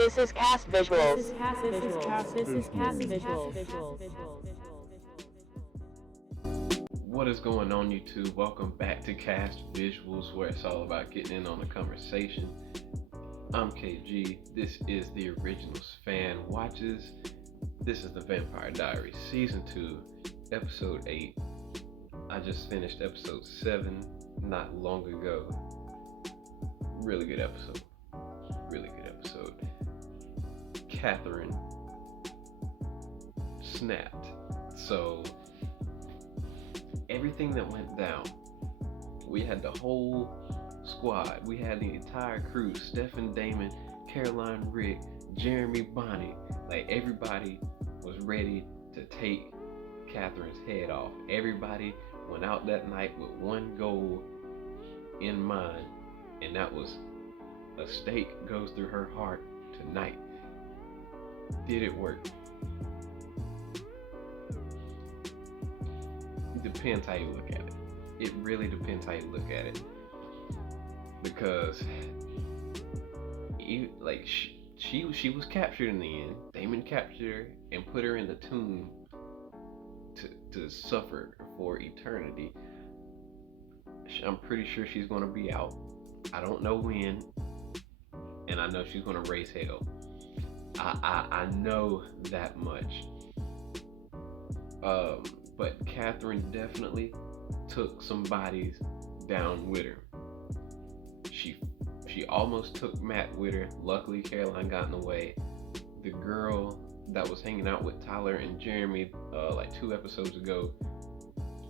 This is Cast Visuals. What is going on, YouTube? Welcome back to Cast Visuals, where it's all about getting in on the conversation. I'm KG. This is the Originals Fan Watches. This is the Vampire Diaries Season 2, Episode 8. I just finished Episode 7 not long ago. Really good episode. Katherine snapped. So everything that went down, we had the whole squad. We had the entire crew: Stefan, Damon, Caroline, Rick, Jeremy, Bonnie. Like, everybody was ready to take Katherine's head off. Everybody went out that night with one goal in mind, and that was a stake goes through her heart tonight. Did it work? It depends how you look at it. It really depends how you look at it. Because she was captured in the end. Damon captured her and put her in the tomb to suffer for eternity. I'm pretty sure she's going to be out. I don't know when, and I know she's going to raise hell. I know that much. But Katherine definitely took some bodies down with her. She almost took Matt with her. Luckily, Caroline got in the way. The girl that was hanging out with Tyler and Jeremy like 2 episodes ago,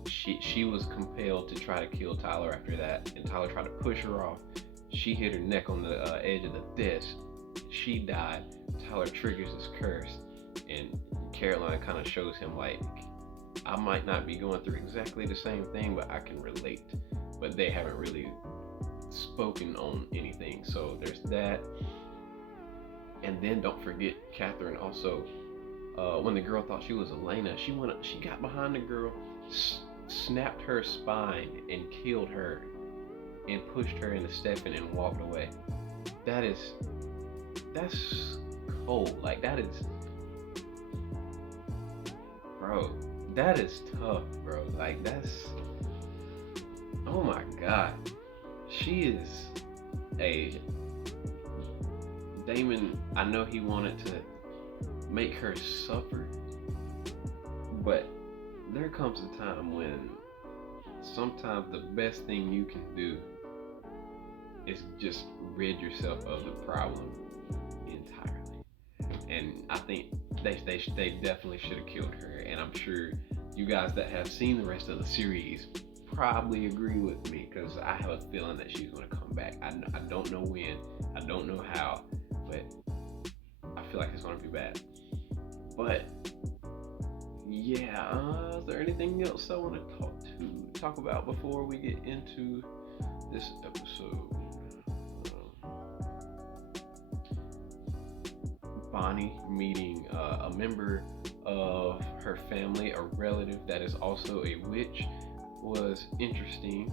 she was compelled to try to kill Tyler after that, and Tyler tried to push her off. She hit her neck on the edge of the desk. She died. Tyler triggers his curse, and Caroline kind of shows him, like, I might not be going through exactly the same thing, but I can relate. But they haven't really spoken on anything, so there's that. And then don't forget, Katherine also, when the girl thought she was Elena, she got behind the girl, snapped her spine, and killed her, and pushed her into Stefan and walked away. That's cold. Like, that is tough, bro. Like, oh my god. She is Damon, I know he wanted to make her suffer, but there comes a time when sometimes the best thing you can do is just rid yourself of the problem entirely. And I think they definitely should have killed her, and I'm sure you guys that have seen the rest of the series probably agree with me, because I have a feeling that she's going to come back. I don't know when, I don't know how, but I feel like it's going to be bad. But yeah, is there anything else I want to talk about before we get into this episode? Bonnie meeting a member of her family, a relative that is also a witch, was interesting.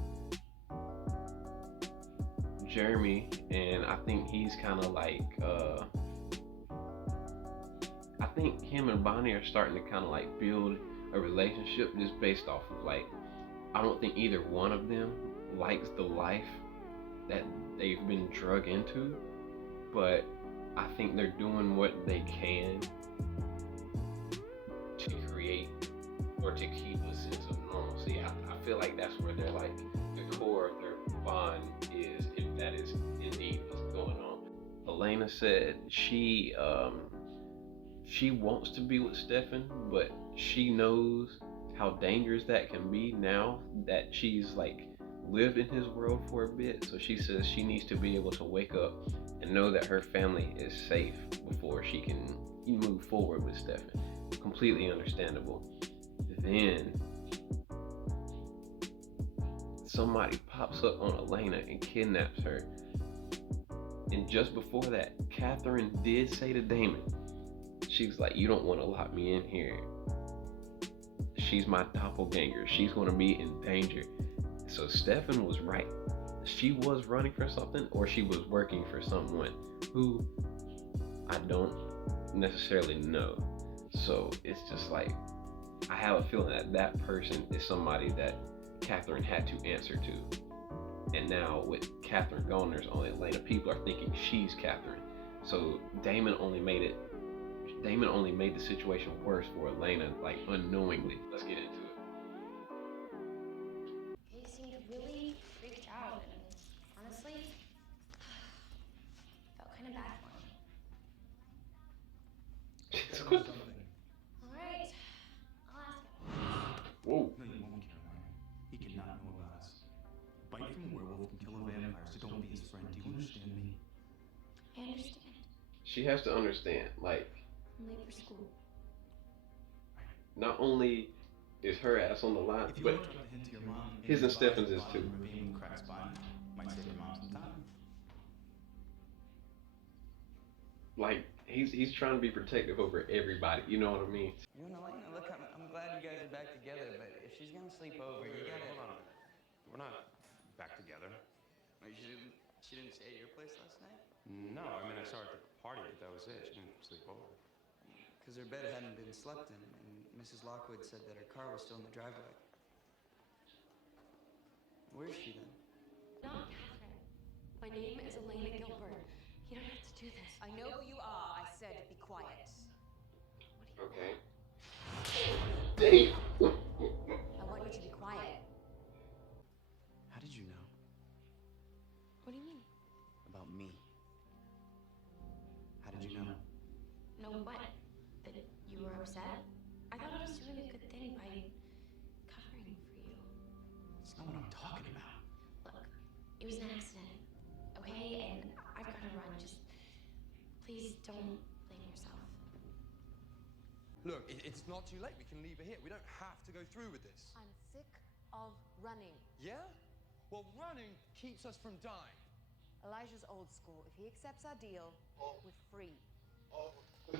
Jeremy, and I think he's kind of like, I think him and Bonnie are starting to kind of like build a relationship just based off of, like, I don't think either one of them likes the life that they've been drug into, but I think they're doing what they can to create or to keep a sense of normalcy. I feel like that's where they're, like, the core of their bond is, if that is indeed what's going on. Elena said she wants to be with Stefan, but she knows how dangerous that can be now that she's, like, lived in his world for a bit. So she says she needs to be able to wake up and know that her family is safe before she can move forward with Stefan. Completely understandable. Then somebody pops up on Elena and kidnaps her. And just before that, Katherine did say to Damon, she's like, you don't want to lock me in here. She's my doppelganger. She's going to be in danger. So Stefan was right. She was running for something, or she was working for someone who I don't necessarily know. So it's just like I have a feeling that that person is somebody that Katherine had to answer to. And now with Katherine gone, there's only Elena. People are thinking she's Katherine. So Damon only made the situation worse for Elena, like unknowingly. Let's get into it. He seemed really freaked out, and honestly, felt kind of bad for him. All right, I'll ask him. Whoa. No, you won't, Caroline. He cannot know about us. A bite from a werewolf can kill a vampire, so don't be his friend. Do you understand me? I understand. She has to understand, like, I'm late for school. not only is her ass on the line, If you but want to drop the hint to your mom, his and Stefan's is too. ravine with cracked spine might save your mom some time. Like, he's trying to be protective over everybody. You know what I mean? You know, Elena, look, I'm glad you guys are back together, but if she's gonna sleep over, you gotta. Hold on a minute. We're not back together. Wait, she didn't stay at your place last night? No, I mean, I saw her at the party, but that was it. She didn't sleep over. Because her bed hadn't been slept in, and Mrs. Lockwood said that her car was still in the driveway. Where is she then? Not Katherine. My name is Elena Gilbert. You don't have to do this. I know who you are. I said be quiet. Okay. Damn. I want you to be quiet. How did you know What do you mean? about me? How did you know? No, what? That you were upset? I thought I was doing a good thing by covering for you. That's not what I'm talking about. Look, it was an accident, okay? And I've got to run. Just please don't blame yourself. Look, it's not too late. We can leave her here. We don't have to go through with this. I'm sick of running. Yeah? Well, running keeps us from dying. Elijah's old school. If he accepts our deal, we're free.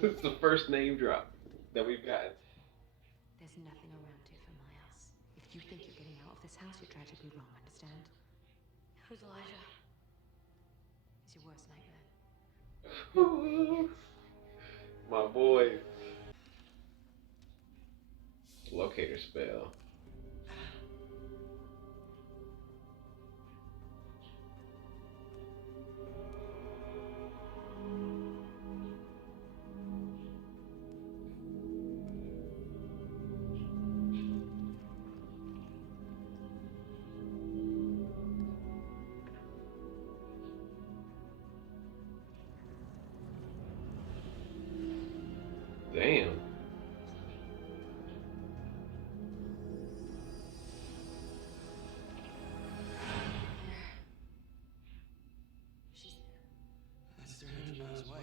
It's the first name drop that we've got. There's nothing around here for Miles. If you think you're getting out of this house, you're tragically wrong, understand? Who's Elijah? It's your worst nightmare. My boy. Locator spell. Damn. She's there. That's 300 miles away.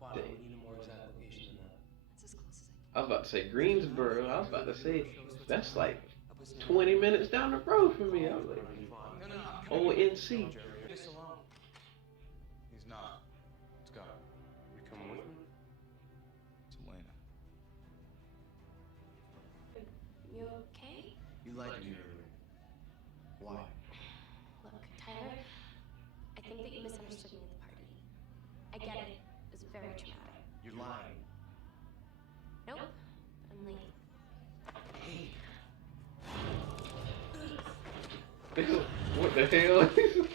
Bonnie, we need a more exact location than that. That's as close as I was about to say Greensboro. I was about to say that's like 20 minutes down the road from me. I was like, ONC. Just alone. He's not. Let's go. You coming with me? It's Elena. You okay? You lied to me earlier. Why? Look, Tyler, I think that you misunderstood me at the party. I get it. It was very traumatic. You're lying. Nope, but I'm late. Hey. What the hell? How did you?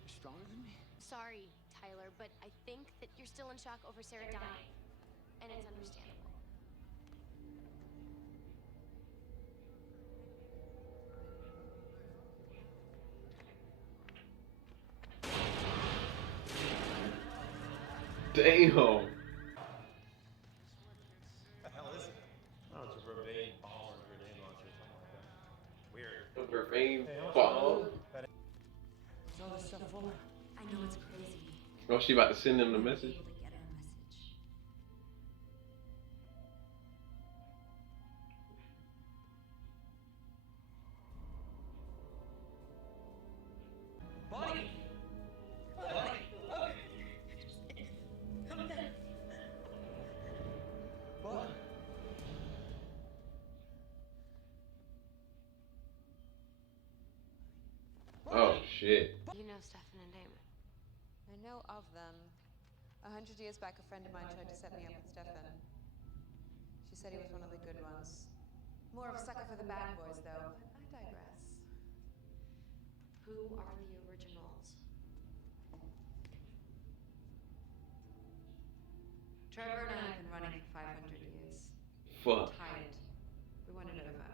You're stronger than me? Sorry, Tyler, but I think that you're still in shock over Sarah dying. And it's understandable. Damn. What the hell is it? Oh, it's a vervain bomb or grenade launcher or something like that. Weird. Vervain bomb. What's all this stuff for? I know it's crazy. Oh, she about to send him the message. Able to get our message. Bonnie! Bonnie! Oh shit. You know Stefan and Damon. I know of them. 100 years back, a friend of mine tried to set me up with Stefan. She said he was one of the good ones. More of a sucker for the bad boys, though. But I digress. Who are the originals? Trevor and I have been running for 500 years. Fuck. Tired. We want it over.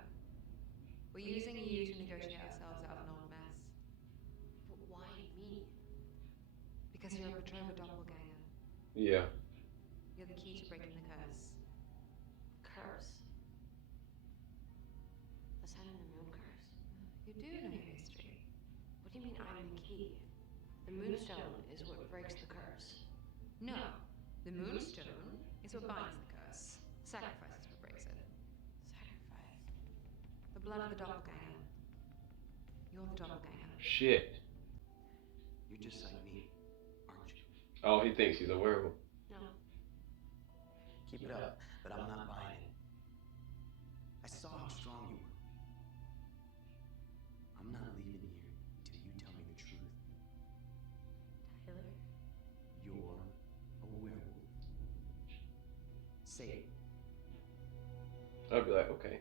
We're using you to negotiate ourselves out of an old mess. But why me? Because you're a Petrova doppelganger. Yeah. You're the key to breaking the curse. Curse? The sun and the moon curse? You do know your history. What do you mean I'm the key? The moonstone is what breaks the curse. No. The moonstone is what binds the curse. Sacrifice is what breaks it. Sacrifice. The blood of the doppelganger. You're the doppelganger. Shit. You're just like me, aren't you? Oh, he thinks he's a werewolf. No. Keep it up, but I'm not buying it. I saw how strong you were. I'm not leaving here until you tell me the truth. Tyler? You're a werewolf. Say it. I'd be like, okay.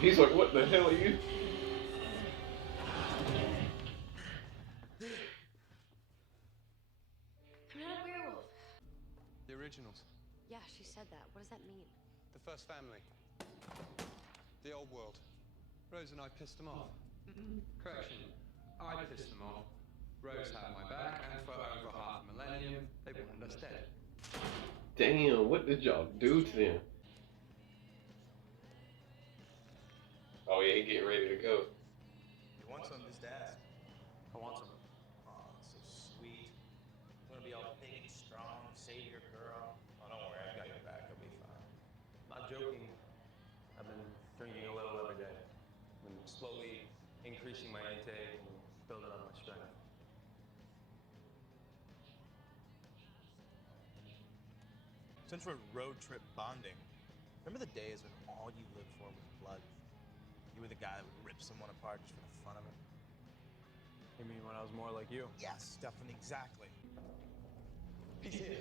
He's like, what the hell are you? I'm not a werewolf. The originals. Yeah, she said that. What does that mean? The first family. The old world. Rose and I pissed them off. Correction. I pissed them off. Rose had my back, and for over half a millennium, they wanted us dead. Damn, what did y'all do to them? Oh yeah, he getting ready to go. You want some? Just ask. I want some. Oh, so sweet. You want to be all big and strong, save your girl? Oh, don't worry, I got your back. I'll be fine. Not joking. I've been drinking a little every day. I've been slowly increasing my intake and building up my strength. Since we're road trip bonding, remember the days when all you lived for was blood? You were the guy that would rip someone apart just for the fun of it. You mean when I was more like you? Yes, Stefan, exactly. He's here.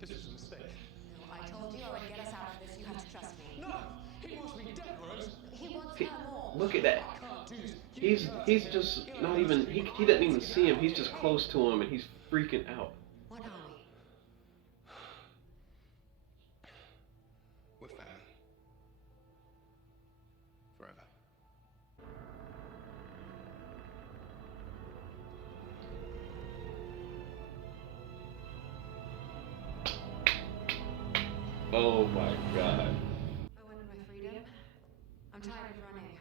This was a mistake. No, I told you I would get us out of this. You have to trust me. No! He wants me dead, Rose! He wants her more. Look at that. He's just not even, he doesn't even see him. He's just close to him and he's freaking out. What are we? We're family. Forever. Oh my god. I wanted my freedom. I'm tired of running.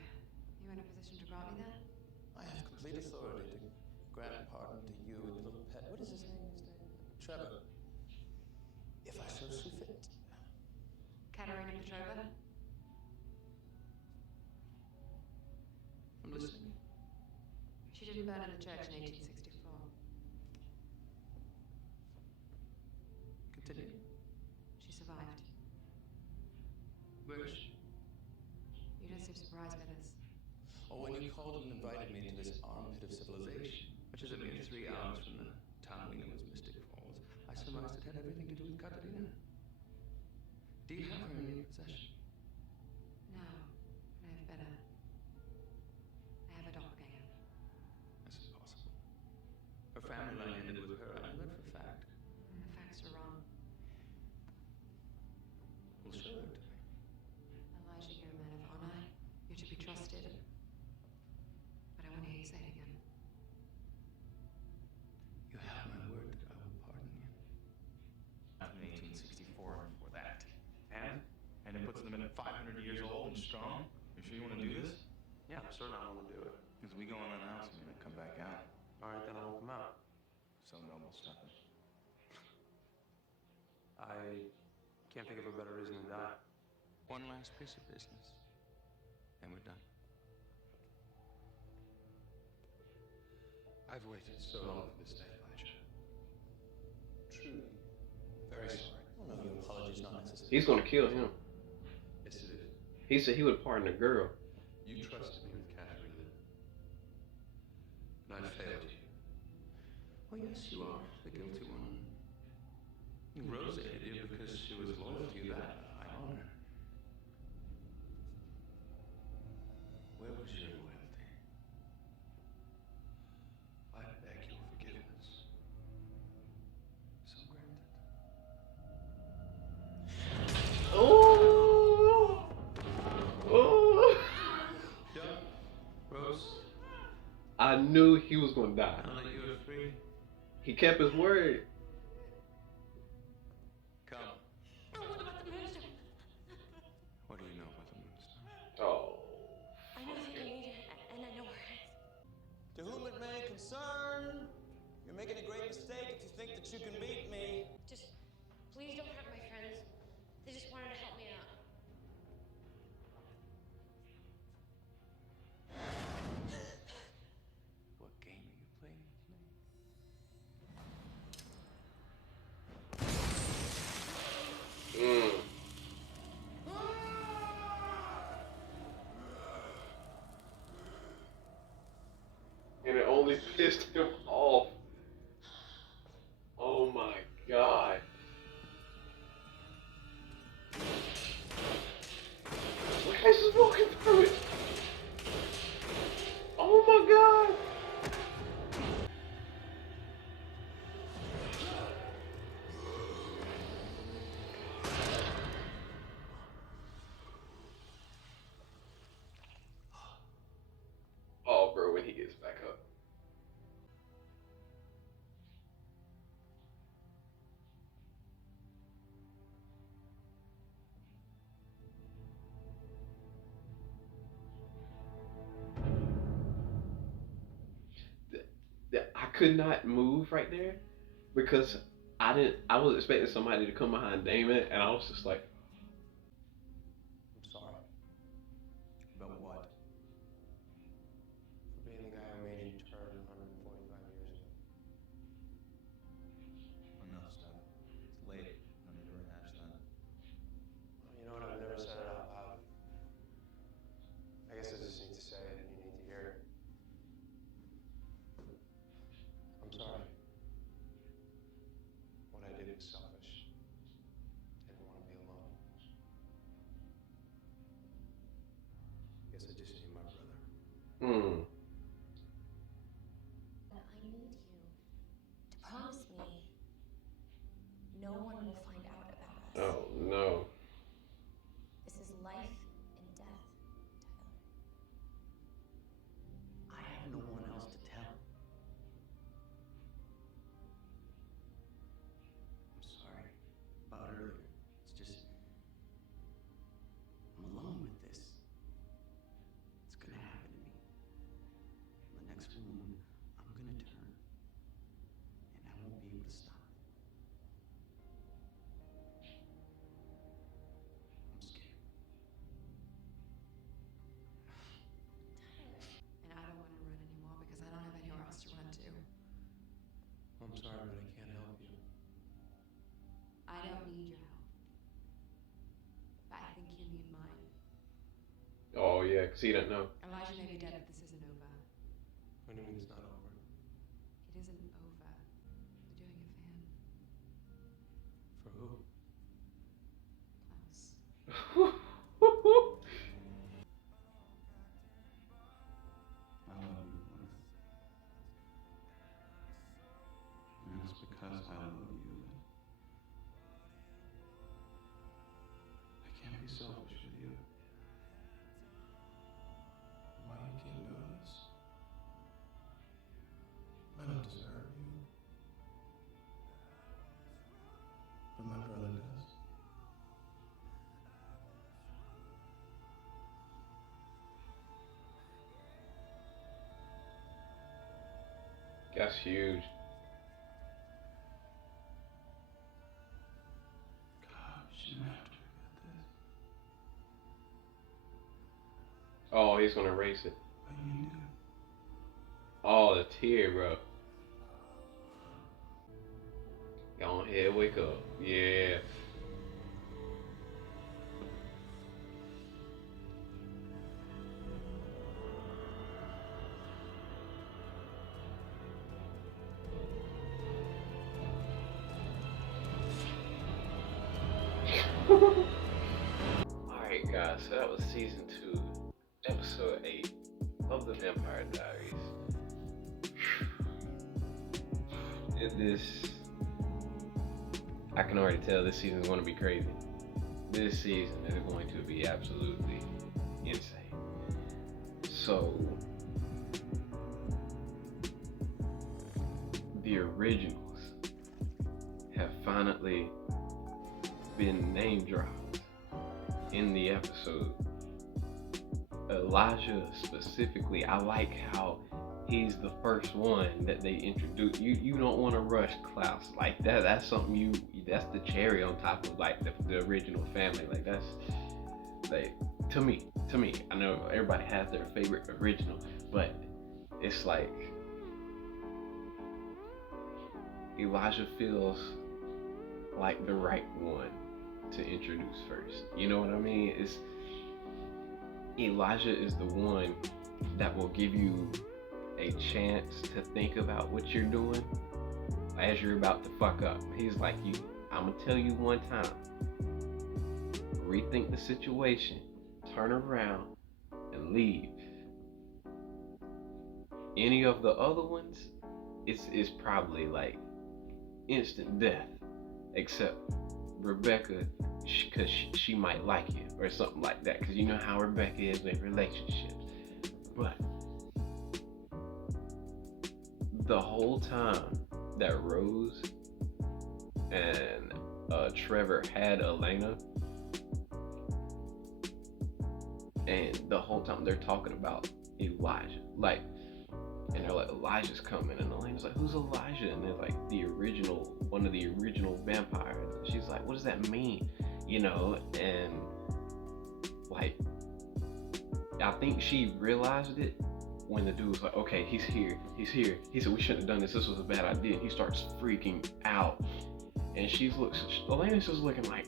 You in a position to grant me that? I have complete authority to grant pardon to you and your little pet. What is his name? Trevor. If I so see fit. Katherine and Petrova? I'm listening. She didn't burn in the church in 1864. Continue. She survived. Where is she? You don't seem surprised by this. Or when you called and invited me into this armpit of civilization, which is a mere 3 hours from the town we know as Mystic Falls, I surmised it had everything to do with Katherine. Do you have her in your possession? No, but I have better. I have a doppelganger. That's impossible. Her family line ended with her. I know that for a fact. The facts are wrong. Well, show her to me. Elijah, you're a man of honor. You're to be trusted. But I want to hear you say it again. You have my word that I will pardon you. Not in 1864 for that. And it puts them in at 500 years old and strong. You sure you want to do this? Yeah, I'm certain I want to do it. Because we go on an announcement and come back out. All right, then I won't come out. So noble, Stefan. I can't think of a better reason to die. One last piece of business. And we're done. I've waited so long for this day, Elijah. very sorry. Oh, no, your apology is not necessary. He's gonna kill him. Yes, it is. He said he would pardon the girl. You trusted me with Katherine, and I failed you. Well, yes, you are the guilty one. Rose hated you because she was loyal to you. That I honor. Where was your loyalty? I beg your forgiveness. So granted. Oh, oh! Yeah, Rose. I knew he was gonna die. Now that you are free, He kept his word. come. Oh, what about the moonstone? What do you know about the moonstone? Oh. I know that you need it, and I know where it is. To whom it may concern, you're making a great mistake if you think that you can beat me. Just, please don't hurt my friends. They just wanted to help me out. What game are you playing with me? And it only pissed him off. Oh my god. Look how she's walking through it. Oh my god. Oh, bro, when he gets back up. I could not move right there because I was expecting somebody to come behind Damon, and I was just like, I'm sorry. About what? For being the guy who made you turn 145 years ago. Enough, Steph. It's late. No need to rehash that. Well, you know what? I've never said it out loud. I guess I just need to say it and you need to hear it. I'm sorry. What I did was selfish. Didn't want to be alone. Guess I just need my brother. I need you to promise me no one will find out about us. oh no. This is life and death, Tyler. I have no one else to tell. I'm sorry about earlier. It's just I'm alone with this. It's gonna happen to me. The next woman, I'm gonna turn, and I won't be able to stop it. I'm scared. And I don't want to run anymore because I don't have anywhere else to run to. I'm sorry, but I can't help you. I don't need your help. But I think you need mine. Oh yeah, cause he didn't know. Elijah may be dead, but this isn't over. What do you mean it's not over? It isn't over. They're doing it for him. For who? Klaus. I love you, Liz. And it's because I love you that I can't be selfish with you. Why you can't do this? I don't deserve you. But my brother does. That's huge. Gosh, you have to regret this. Oh, he's gonna erase it. But you do. Oh, the tear, bro. Go ahead. Yeah, wake up. Yeah. Alright, guys, so that was season 2, episode 8 of the Vampire Diaries. I can already tell this season is going to be crazy. This season is going to be absolutely insane. So, the originals have finally been name dropped in the episode. Elijah specifically, I like how he's the first one that they introduce. You don't want to rush Klaus like that. That's something that's the cherry on top of like the original family. Like that's like to me. I know everybody has their favorite original, but it's like Elijah feels like the right one to introduce first. You know what I mean? Elijah is the one that will give you a chance to think about what you're doing as you're about to fuck up. He's like, I'm gonna tell you one time, rethink the situation, turn around and leave. Any of the other ones, it's probably like instant death, except Rebecca, because she might like you or something like that, because you know how Rebecca is with relationships. But the whole time that Rose and Trevor had Elena, and the whole time they're talking about Elijah, like, and they're like, Elijah's coming, and Elena's like, who's Elijah? And they're like, one of the original vampires. And she's like, what does that mean? You know, and like, I think she realized it when the dude was like, okay, he's here. He said, we shouldn't have done this was a bad idea. And he starts freaking out. And Elena's just looking like,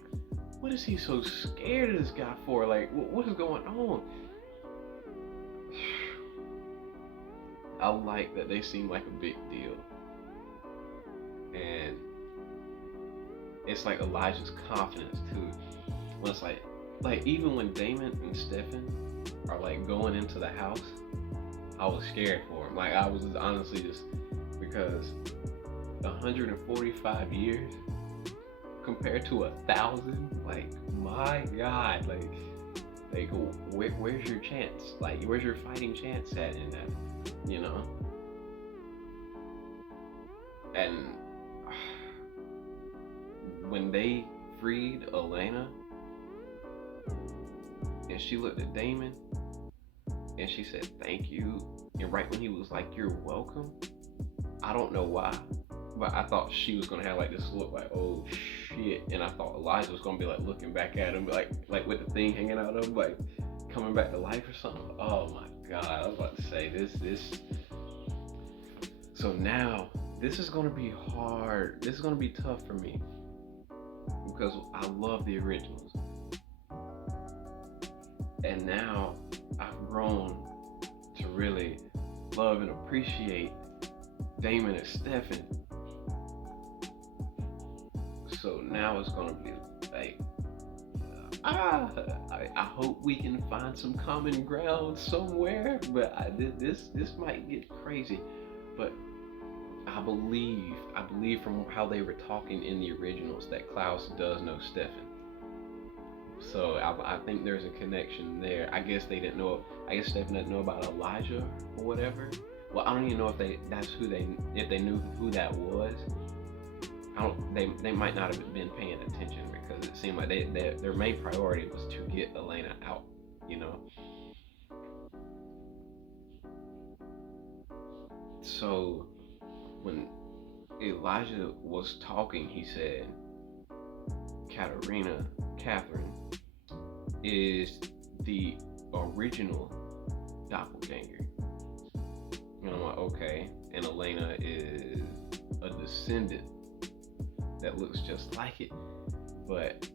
what is he so scared of this guy for? Like, what is going on? I like that they seem like a big deal. And it's like Elijah's confidence too. When it's like even when Damon and Stefan are like going into the house, I was scared for him. Like I was just honestly just because 145 years compared to 1,000, like my God, like where's your chance? Like where's your fighting chance at in that? You know? And when they freed Elena and she looked at Damon and she said thank you, and right when he was like you're welcome, I don't know why, but I thought she was gonna have like this look like oh shit, and I thought Elijah was gonna be like looking back at him like with the thing hanging out of him, like coming back to life or something. Oh my God, I was about to say this. So now this is gonna be hard. This is gonna be tough for me because I love the originals, and now I've grown to really love and appreciate Damon and Stefan. So now it's gonna be like, I hope we can find some common ground somewhere. But this might get crazy. But I believe from how they were talking in the originals that Klaus does know Stefan. So I think there's a connection there. I guess they didn't know. I guess Stefan didn't know about Elijah or whatever. Well, I don't even know if they knew who that was. They might not have been paying attention because it seemed like their main priority was to get Elena out, you know. So when Elijah was talking, he said, Katherine is the original doppelganger. And I'm like, okay. And Elena is a descendant that looks just like it. But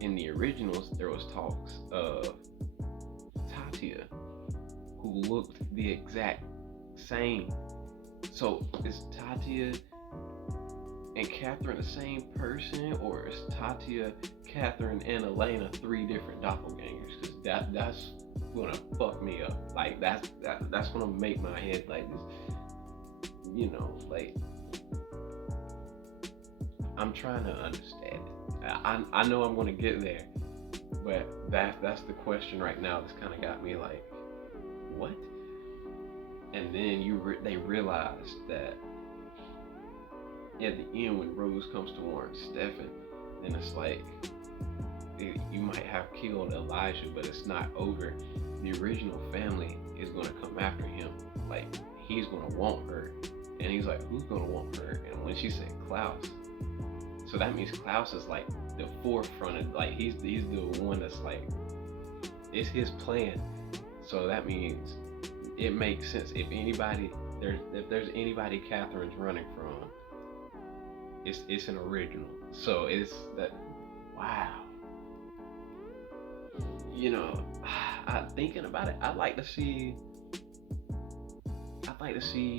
in the originals, there was talks of Tatia, who looked the exact same. So is Tatia and Katherine the same person, or is Tatia, Katherine, and Elena 3 different doppelgangers? Because that's gonna fuck me up. Like that's gonna make my head like this. You know, like I'm trying to understand it. I know I'm gonna get there, but that's the question right now. That's kind of got me like, what? And then they realized that at the end when Rose comes to warn Stefan, then it's like you might have killed Elijah, but it's not over. The original family is gonna come after him. Like he's gonna want her, and he's like, who's gonna want her? And when she said Klaus, so that means Klaus is like the forefront of, like he's the one that's like, it's his plan. So that means it makes sense. If there's anybody Katherine's running from, it's an original. So it's that, wow. You know, thinking about it, I'd like to see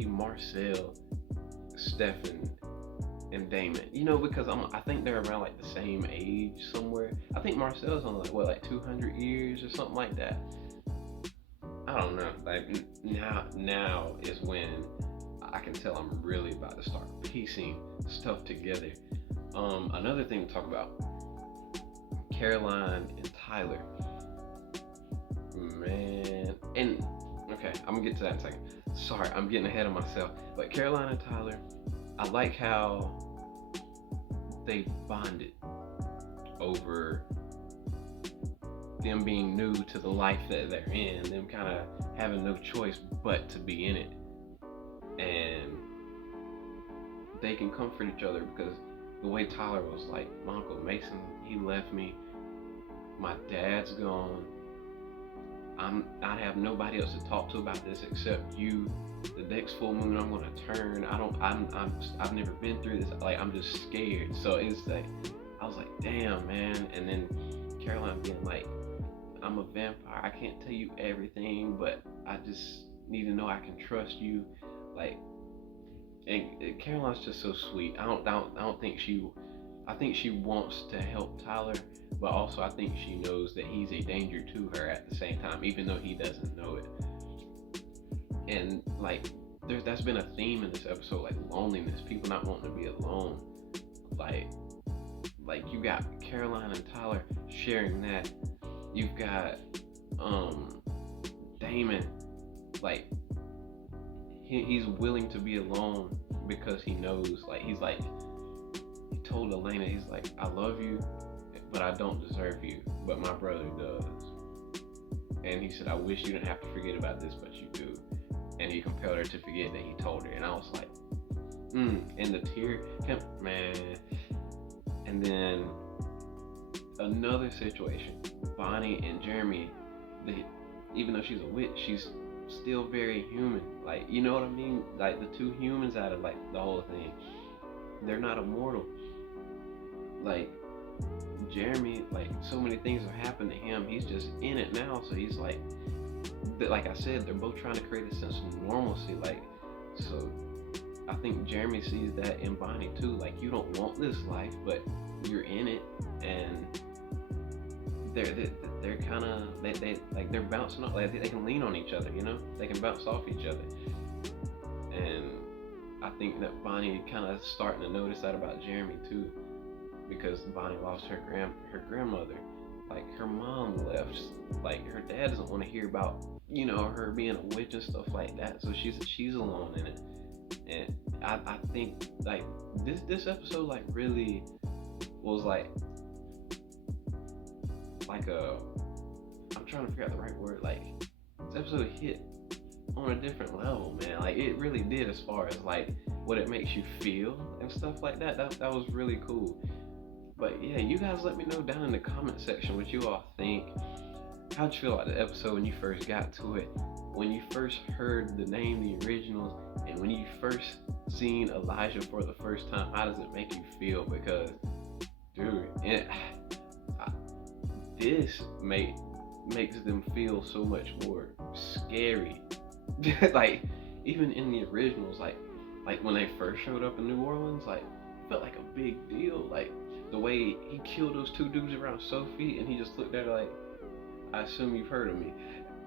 Marcel, Stefan, and Damon. You know, because I think they're around like the same age somewhere. I think Marcel's only like, what, like 200 years or something like that. I don't know. Like now is when I can tell I'm really about to start piecing stuff together. Another thing to talk about, Caroline and Tyler. Man, and okay, I'm gonna get to that in a second. Sorry, I'm getting ahead of myself. But Caroline and Tyler, I like how they bonded over them being new to the life that they're in, them kind of having no choice but to be in it. And they can comfort each other, because the way Tyler was like, my Uncle Mason, he left me, my dad's gone, I have nobody else to talk to about this except you. The next full moon I'm gonna turn. I've never been through this. Like, I'm just scared. So it's like, I was like, damn, man. And then Caroline being like, I'm a vampire. I can't tell you everything, but I just need to know I can trust you. Like, and Caroline's just so sweet. I think she wants to help Tyler, but also I think she knows that he's a danger to her at the same time, even though he doesn't know it. And like, that's been a theme in this episode, like loneliness, people not wanting to be alone. Like you got Caroline and Tyler sharing that. You've got Damon, like he's willing to be alone because he knows, like he told Elena, he's like, I love you, but I don't deserve you, but my brother does. And he said, I wish you didn't have to forget about this, but you do. And he compelled her to forget that he told her. And I was like, and the tear kept, man. And then another situation, Bonnie and Jeremy, even though she's a witch, she's still very human. Like, you know what I mean? Like, the two humans out of like the whole thing, they're not immortal. Like, Jeremy, like, so many things have happened to him. He's just in it now. So he's like I said, they're both trying to create a sense of normalcy. Like, so I think Jeremy sees that in Bonnie too. Like, you don't want this life, but you're in it, and they're kind of they're bouncing off. Like, they can lean on each other, you know. They can bounce off each other, and I think that Bonnie kind of starting to notice that about Jeremy too, because Bonnie lost her grandmother. Like, her mom left. Like, her dad doesn't want to hear about, you know, her being a witch and stuff like that. So she's alone in it. And I think like this episode like really was like I'm trying to figure out the right word. Like, this episode hit on a different level, man. Like, it really did, as far as like what it makes you feel and stuff like that. That was really cool. But yeah, you guys let me know down in the comment section what you all think. How'd you feel about the episode when you first got to it? when you first heard the name, the originals, and when you first seen Elijah for the first time, how does it make you feel? Because, dude, this makes them feel so much more scary. Like, even in the originals, like when they first showed up in New Orleans, like, it felt like a big deal. Like, the way he killed those two dudes around Sophie, and he just looked at her like, I assume you've heard of me.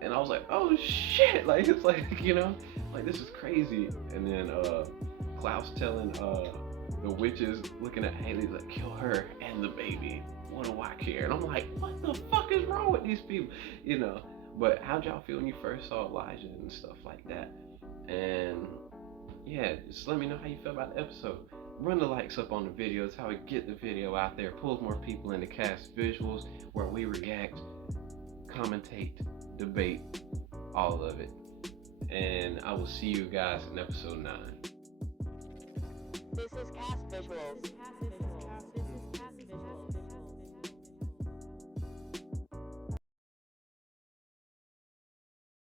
And I was like, oh shit, like, it's like, you know, like, this is crazy. And then Klaus telling the witches, looking at Haley, like, kill her and the baby, what do I care? And I'm like, what the fuck is wrong with these people, you know? But how'd y'all feel when you first saw Elijah and stuff like that? And yeah, just let me know how you feel about the episode. Run the likes up on the video. It's how we get the video out there, pulls more people into Cast Visuals, where we react, commentate, debate, all of it. And I will see you guys in episode 9. This is Cast Visuals.